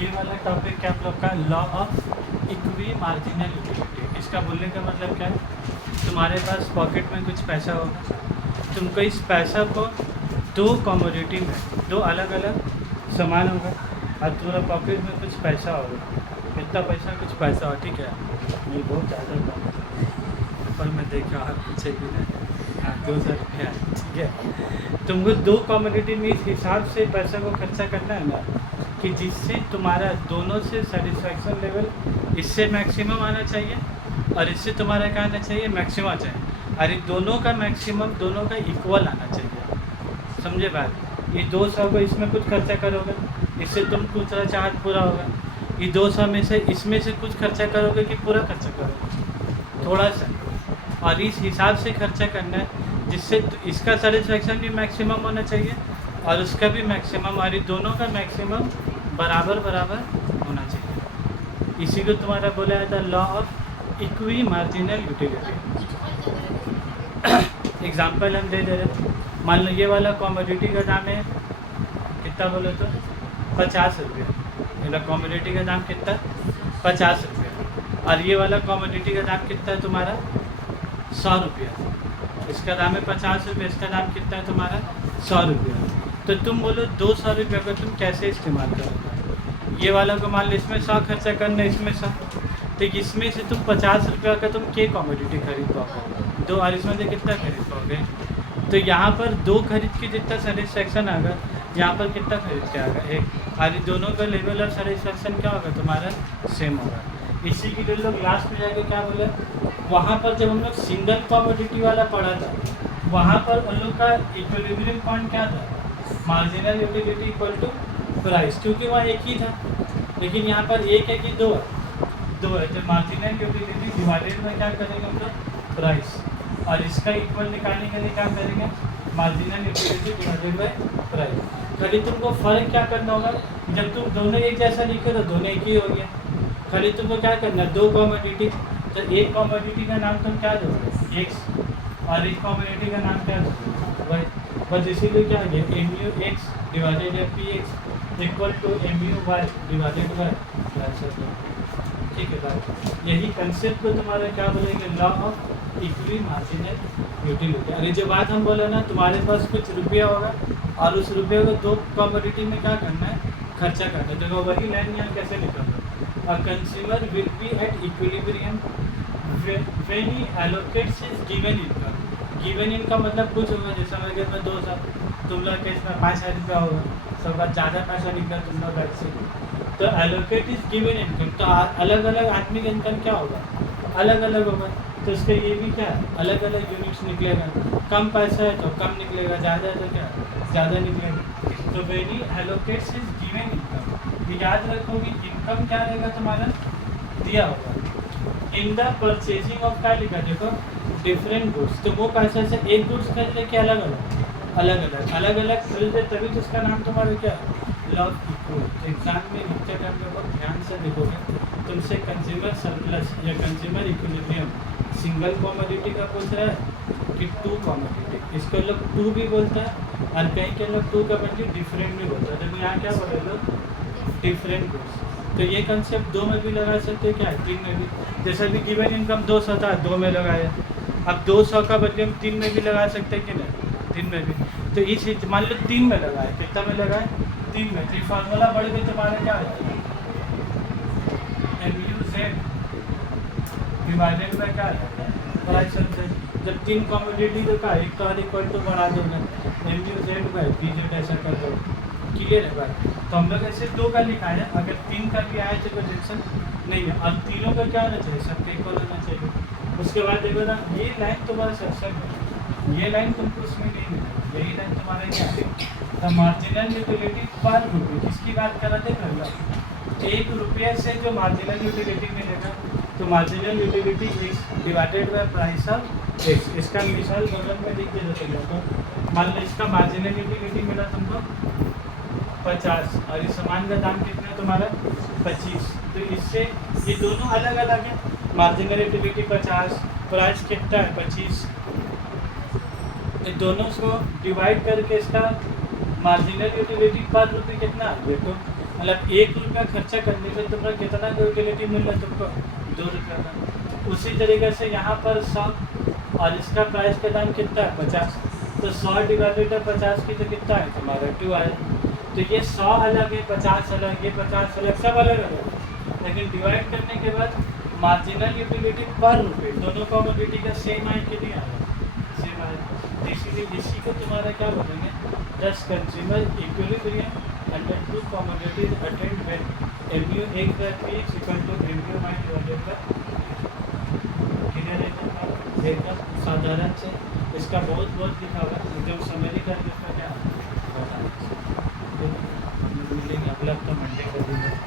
ये वाला टॉपिक क्या आप लोग का law of equi marginal utility. इसका बोलने का मतलब क्या है, तुम्हारे पास पॉकेट में कुछ पैसा होगा, तुमको इस पैसा को दो कमोडिटी में, दो अलग अलग सामान होगा और तुम्हारा पॉकेट में कुछ पैसा होगा, कितना पैसा, कुछ पैसा हो, ठीक है। ये बहुत ज़्यादा कम पर मैं देखा हर पीछे भी नहीं, हाँ 2,000 रुपया, ठीक है। तुमको दो कमोडिटी में इस हिसाब से पैसा को खर्चा करना है ना कि जिससे तुम्हारा दोनों से सेटिस्फैक्शन लेवल इससे मैक्सिमम आना चाहिए और इससे तुम्हारा क्या आना चाहिए, मैक्सिमम चाहिए, और ये दोनों का मैक्सिमम दोनों का इक्वल आना चाहिए। समझे बात? ये 200 को इसमें कुछ खर्चा करोगे, इससे तुम कुछ चाहत पूरा होगा। ये 200 में से इसमें से कुछ खर्चा करोगे कि पूरा खर्चा करोगे, थोड़ा सा, और इस हिसाब से खर्चा करना है जिससे इसका सेटिस्फैक्शन भी मैक्सिमम होना चाहिए और उसका भी मैक्सिमम, और ये दोनों का मैक्सिमम बराबर बराबर होना चाहिए। इसी को तुम्हारा बोला जाता है law of equi marginal utility. Example हम दे दे रहे, मान लो ये वाला कॉमोडिटी का दाम है कितना, बोले तो 50 रुपये। ये कॉमोडिटी का दाम कितना, 50 रुपये, और ये वाला कॉमोडिटी का दाम कितना है तुम्हारा, 100 रुपया। इसका दाम है 50 रुपये, इसका दाम कितना है तुम्हारा, 100 रुपया। तो तुम बोलो 200 रुपये का तुम कैसे इस्तेमाल करोगे। ये वाला को मान लो इसमें 100 खर्चा करना, इसमें 100, तो इसमें से तुम 50 रुपया का तुम क्या कॉमोडिटी खरीद पाओगे, दो, और इसमें से कितना खरीद पाओगे। तो यहाँ पर दो खरीद के जितना सेटिस्फैक्शन आएगा, यहाँ पर कितना खरीद के आएगा, एक, और दोनों का लेवल ऑफ सेटिस्फैक्शन क्या होगा तुम्हारा, सेम होगा। इसी के लिए लोग लास्ट में जाके क्या बोले, वहाँ पर जब हम लोग सिंगल कॉमोडिटी वाला पढ़ा था, वहाँ पर उन लोग का इक्विलिब्रियम पॉइंट क्या था, marginal utility equal to price, क्योंकि वहाँ एक ही था। लेकिन यहाँ पर एक है कि दो है, दो है, तो मार्जिनल यूटिलिटी डिवाइडेड में क्या करेंगे हम लोग, प्राइस, और इसका इक्वल निकालने के लिए क्या करेंगे, marginal utility divided by price. खाली तुमको फ़र्क क्या करना होगा, जब तुम दोनों एक जैसा लिखे तो दोनों एक ही हो गया। खाली तुमको क्या करना है, दो कॉमोडिटी, तो एक कॉमोडिटी का नाम तुम क्या दोगे, एक्स, और एक कॉमोडिटी का नाम क्या दोगे, वाई। बस इसीलिए क्या है, M U X divided by P X equal to M U Y divided by, ठीक है बात। यही कंसेप्ट को तुम्हारा क्या बोलेंगे, law of equi marginal utility. अरे जो बात हम बोले ना, तुम्हारे पास कुछ रुपया होगा और उस रुपये को दो कमोडिटी में क्या करना है, खर्चा करना है, देखो वही लाइन यहाँ कैसे निकल, a consumer will be at equilibrium when he allocates his given income. Given income मतलब कुछ होगा, जैसे मेरे घर में 200, तुम लोग के इसमें 5,000 रुपया होगा, सबका ज़्यादा पैसा निकला तुम लोग ऐसे, तो एलोकेट इज गिवन इनकम, तो अलग अलग आदमी का इनकम क्या होगा, अलग अलग होगा, तो इसका ये भी क्या है, अलग अलग यूनिट्स निकलेगा। कम पैसा है तो कम निकलेगा, ज़्यादा है तो क्या, ज़्यादा निकलेगा। तो when he allocates his given income, ये याद रखो कि इनकम क्या रहेगा तुम्हारा, दिया होगा। इन द परचेजिंग ऑफ क्या लिखा, देखो डिफरेंट गुड्स, तो वो पैसे से एक गुड्स खरीद लेके अलग अलग खरीदे, तभी तो उसका नाम तुम्हारा क्या, लॉ ऑफ इक्वल। एग्जाम में लिखते टाइम में बहुत ध्यान से देखोगे, तुमसे कंज्यूमर सरप्लस या कंज्यूमर इक्विलिब्रियम सिंगल कॉमोडिटी का पूछ रहा है कि टू कॉमोडिटी, इसको लोग टू भी बोलता है और कहीं के लोग टू का बदले डिफरेंट भी बोलता है। देखो यहाँ क्या बोले लोग, डिफरेंट गुड्स, तो ये कंसेप्ट दो में भी लगा सकते हैं, क्या 3 में भी। जैसे भी गिवन इनकम 200 था, 2 में लगाया, अब 200 का बदले हम 3 में भी लगा सकते हैं कि नहीं, 3 में भी। तो इस मान लो 3 में लगाए, कितना में लगाए, 3 में, तो फार्मूला बढ़ गई, तुम्हारा क्या है, M U Z divided by क्या है, प्राइस। जब 3 कॉमोडिटी तो का एक तो और इक्वल टू बढ़ा दो ना, M U Z by B Z ऐसा कर दो, क्लियर है बात। तो हम लोग ऐसे 2 का लिखा है, अगर 3 का भी आए तो कोई टेंशन नहीं है, और तीनों का क्या होना चाहिए, सबके इक्वल होना चाहिए। उसके बाद देखो ना, ये लाइन तुम्हारा सेक्शन है, ये लाइन तुमको उसमें नहीं मिलेगी, यही लाइन तुम्हारा क्या है, द मार्जिनल यूटिलिटी पर रुपये, किसकी बात कर रहे थे पहले, 1 रुपये से जो मार्जिनल यूटिलिटी मिलेगा, तो marginal utility x divided by price of x. इसका मिसाल बगल में लिख दे देते हैं, तो मान लो इसका मार्जिनल यूटिलिटी मिला तुमको 50 और इस सामान का दाम कितना है तुम्हारा 25, तो इससे ये दोनों अलग अलग है, मार्जिनल यूटिलिटी 50, प्राइस कितना है 25, ये दोनों को डिवाइड करके इसका मार्जिनल यूटिलिटी पर रुपये कितना, देखो मतलब 1 रुपया खर्चा करने से तुम्हारा कितना यूटिलिटी मिल रहा है तुमको? 2 रुपया का। उसी तरीके से यहाँ पर 100 और इसका प्राइस का दाम कितना है? 50। तो 100 डिवाइडेड बाई 50 की तो कितना है तुम्हारा? 2 आया। तो ये 100 अलग है, 50 अलग, ये 50 अलग, सब अलग अलग है। लेकिन डिवाइड करने के बाद मार्जिनल यूटिलिटी पर रुपये दोनों कॉमोडिटी का सेम आए कि नहीं आया? सेम आया। इसीलिए इसी को तुम्हारा क्या बोलेंगे? Thus consumer equilibrium under two commodities attained when MU X PX equal to MU minus divided by. Clear है? एकदम साधारण से इसका बहुत लिखा होगा, एकदम समरी करके इसका क्या होता है। हम लोग मिलेंगे अगला हफ्ता मंडे का दिन।